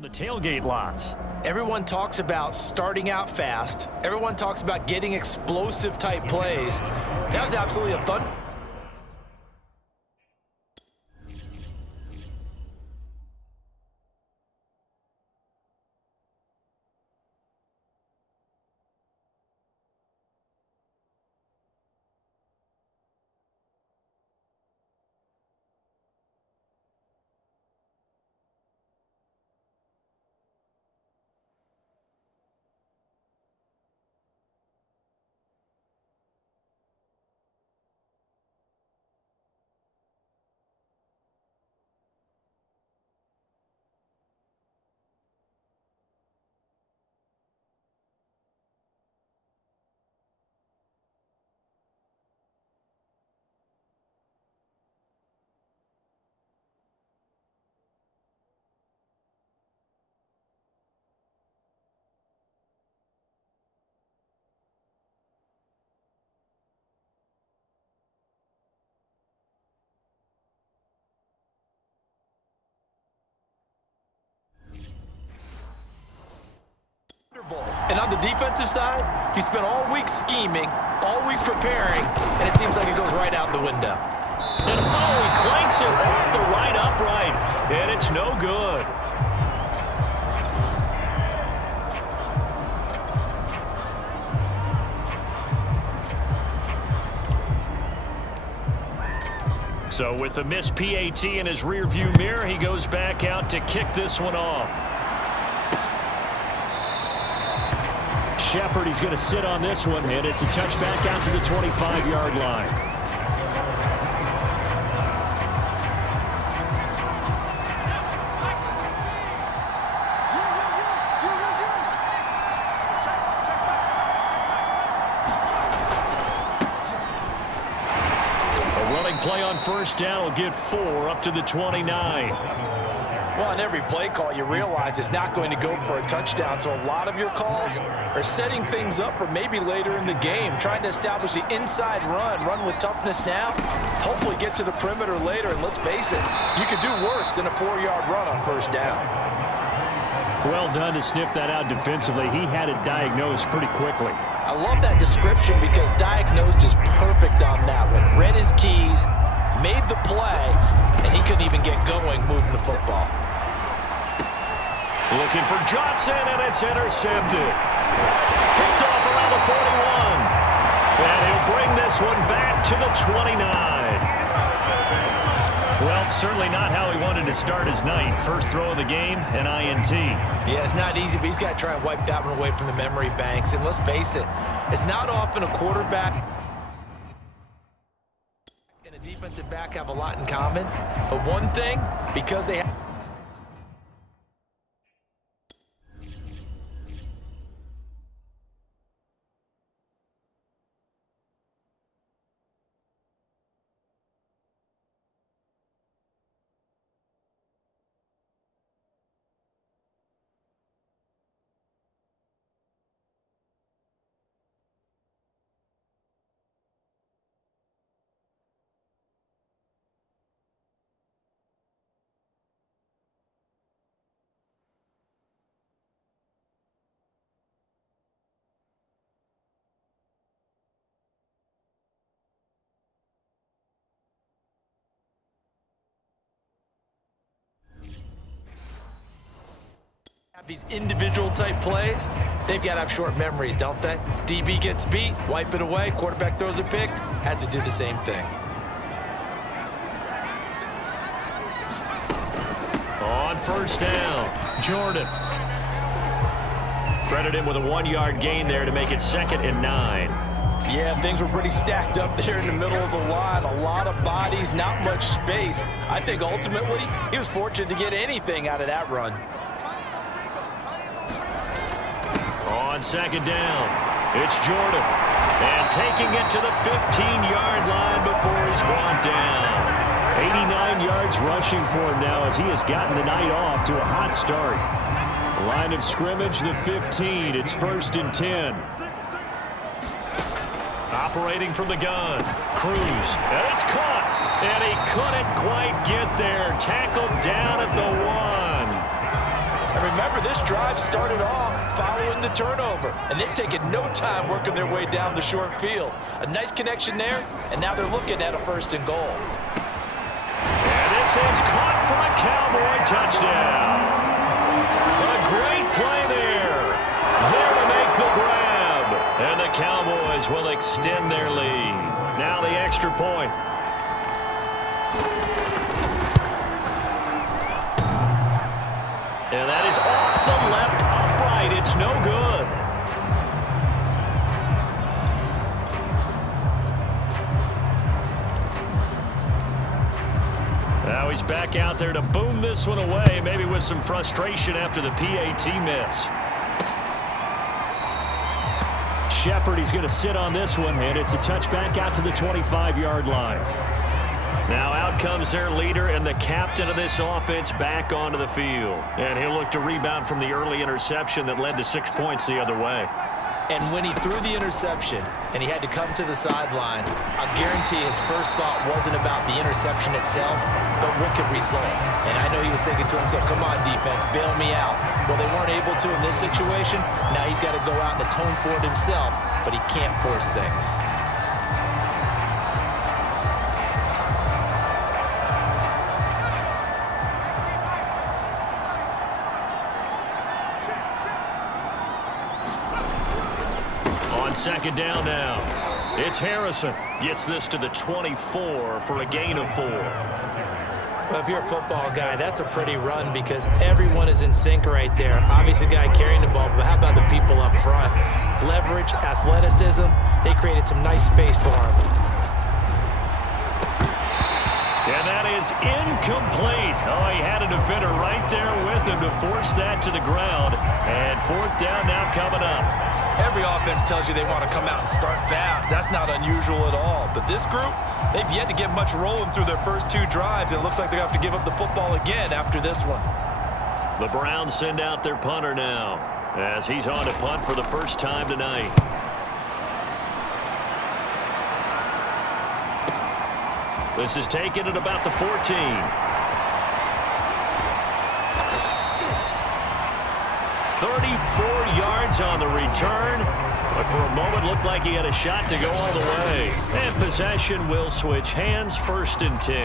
On the tailgate lots. Everyone talks about starting out fast. Everyone talks about getting explosive type plays. That was absolutely a thunder. And on the defensive side, you spent all week scheming, all week preparing, and it seems like it goes right out the window. And he clanks it off the right upright, and it's no good. So with the missed PAT in his rearview mirror, he goes back out to kick this one off. Shepard, he's going to sit on this one, and it's a touchback out to the 25-yard line. A running play on first down will get 4 up to the 29. Well, on every play call, you realize it's not going to go for a touchdown, so a lot of your calls are setting things up for maybe later in the game, trying to establish the inside run with toughness now, hopefully get to the perimeter later, and let's face it, you could do worse than a 4-yard run on first down. Well done to sniff that out defensively. He had it diagnosed pretty quickly. I love that description because diagnosed is perfect on that one. Read his keys, made the play, and he couldn't even get going moving the football. Looking for Johnson, and it's intercepted. Picked off around the 41. And he'll bring this one back to the 29. Well, certainly not how he wanted to start his night. First throw of the game, an INT. Yeah, it's not easy, but he's got to try and wipe that one away from the memory banks. And let's face it, it's not often a quarterback and a defensive back have a lot in common. But one thing, because they have these individual type plays, they've got to have short memories, don't they? DB gets beat, wipe it away, quarterback throws a pick, has to do the same thing. On first down, Jordan. Credit him with a 1-yard gain there to make it 2nd and 9. Yeah, things were pretty stacked up there in the middle of the line. A lot of bodies, not much space. I think ultimately he was fortunate to get anything out of that run. On 2nd down, it's Jordan. And taking it to the 15-yard line before he's brought down. 89 yards rushing for him now as he has gotten the night off to a hot start. Line of scrimmage, the 15. It's 1st and 10. Operating from the gun. Cruz. And it's caught. And he couldn't quite get there. Tackled down at the 1. And this drive started off following the turnover, and they've taken no time working their way down the short field. A nice connection there, and now they're looking at a 1st and goal. And this is caught for a Cowboy touchdown. A great play there. There to make the grab. And the Cowboys will extend their lead. Now the extra point. And that is off the left upright. It's no good. Now he's back out there to boom this one away, maybe with some frustration after the PAT miss. Shepard, he's going to sit on this one, and it's a touchback out to the 25-yard line. Now out comes their leader and the captain of this offense back onto the field. And he'll look to rebound from the early interception that led to 6 points the other way. And when he threw the interception and he had to come to the sideline, I guarantee his first thought wasn't about the interception itself, but what could result. And I know he was thinking to himself, come on, defense, bail me out. Well, they weren't able to in this situation. Now he's got to go out and atone for it himself, but he can't force things. On 2nd down now, it's Harrison. Gets this to the 24 for a gain of 4. Well, if you're a football guy, that's a pretty run because everyone is in sync right there. Obviously, the guy carrying the ball, but how about the people up front? Leverage, athleticism, they created some nice space for him. And that is incomplete. Oh, he had a defender right there with him to force that to the ground. And 4th down now coming up. Every offense tells you they want to come out and start fast. That's not unusual at all. But this group, they've yet to get much rolling through their first 2 drives. And it looks like they're going to have to give up the football again after this one. The Browns send out their punter now as he's on to punt for the first time tonight. This is taken at about the 14. 34 yards on the return, but for a moment looked like he had a shot to go all the way. And possession will switch hands, 1st and 10.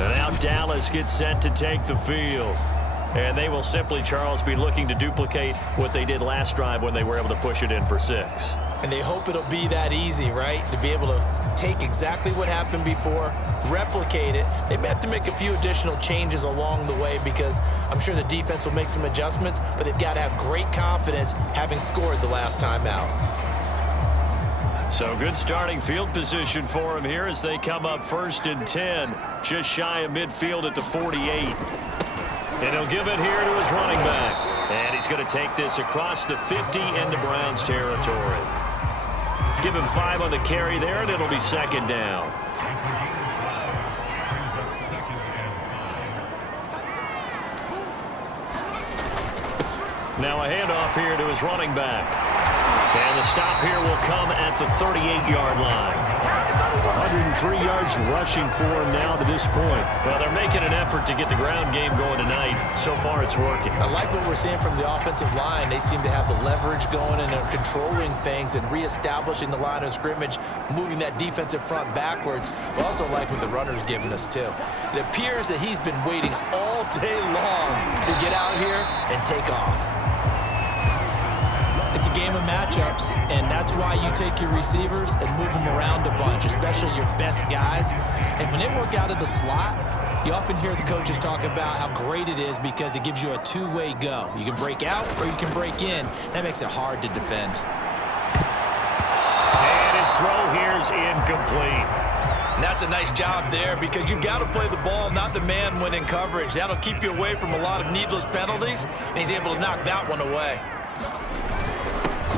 And now Dallas gets set to take the field. And they will simply, Charles, be looking to duplicate what they did last drive when they were able to push it in for 6. And they hope it'll be that easy, right? To be able to take exactly what happened before, replicate it. They may have to make a few additional changes along the way because I'm sure the defense will make some adjustments, but they've got to have great confidence having scored the last time out. So good starting field position for him here as they come up 1st and 10, just shy of midfield at the 48. And he'll give it here to his running back. And he's going to take this across the 50 into Browns territory. Give him 5 on the carry there, and it'll be 2nd down. Now a handoff here to his running back. And the stop here will come at the 38-yard line. 103 yards rushing for him now to this point. Well, they're making an effort to get the ground game going tonight. So far, it's working. I like what we're seeing from the offensive line. They seem to have the leverage going and are controlling things and reestablishing the line of scrimmage, moving that defensive front backwards. But also like what the runner's giving us, too. It appears that he's been waiting all day long to get out here and take off. It's a game of matchups, and that's why you take your receivers and move them around a bunch, especially your best guys. And when they work out of the slot, you often hear the coaches talk about how great it is because it gives you a two-way go. You can break out or you can break in. That makes it hard to defend. And his throw here is incomplete. And that's a nice job there because you've got to play the ball, not the man when in coverage. That'll keep you away from a lot of needless penalties, and he's able to knock that one away.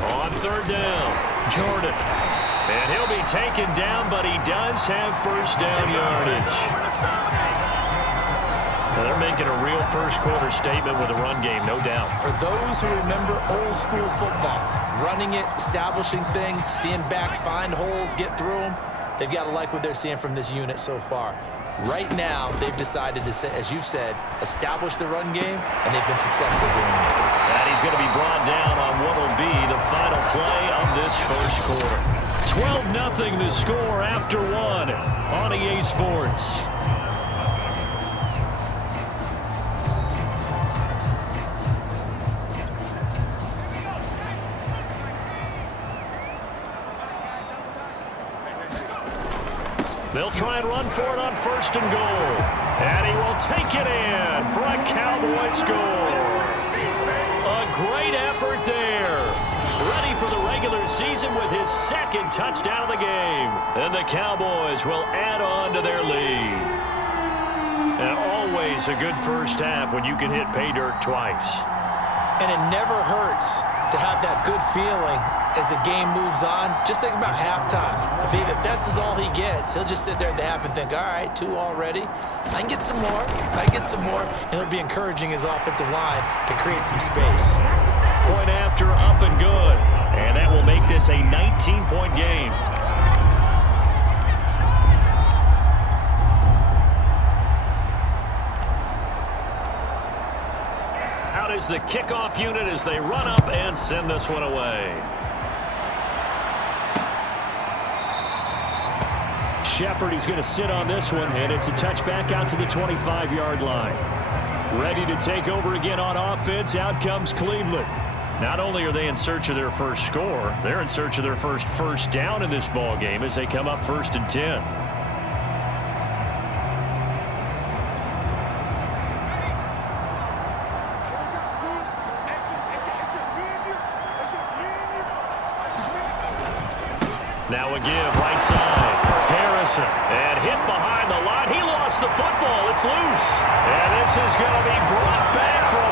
On 3rd down, Jordan. And he'll be taken down, but he does have 1st down yardage. Now they're making a real first-quarter statement with a run game, no doubt. For those who remember old-school football, running it, establishing things, seeing backs find holes, get through them, they've got to like what they're seeing from this unit so far. Right now, they've decided to, as you've said, establish the run game, and they've been successful doing it. And he's going to be brought down on what will be the final play of this first quarter. 12-0 the score after one on EA Sports. They'll try and run for it on 1st and goal. And he will take it in for a Cowboy score. A great effort there. Ready for the regular season with his 2nd touchdown of the game. And the Cowboys will add on to their lead. And always a good first half when you can hit pay dirt twice. And it never hurts to have that good feeling as the game moves on. Just think about halftime. If that's all he gets, he'll just sit there at the half and think, all right, 2 already. I can get some more. I can get some more. And he'll be encouraging his offensive line to create some space. Point after, up and good. And that will make this a 19-point game. Out is the kickoff unit as they run up and send this one away. Shepard, he's going to sit on this one, and it's a touchback out to the 25-yard line. Ready to take over again on offense. Out comes Cleveland. Not only are they in search of their first score, they're in search of their first down in this ball game as they come up 1st and 10. Now a give, right side. Harrison, and hit behind the line. He lost the football. It's loose. And this is going to be brought back for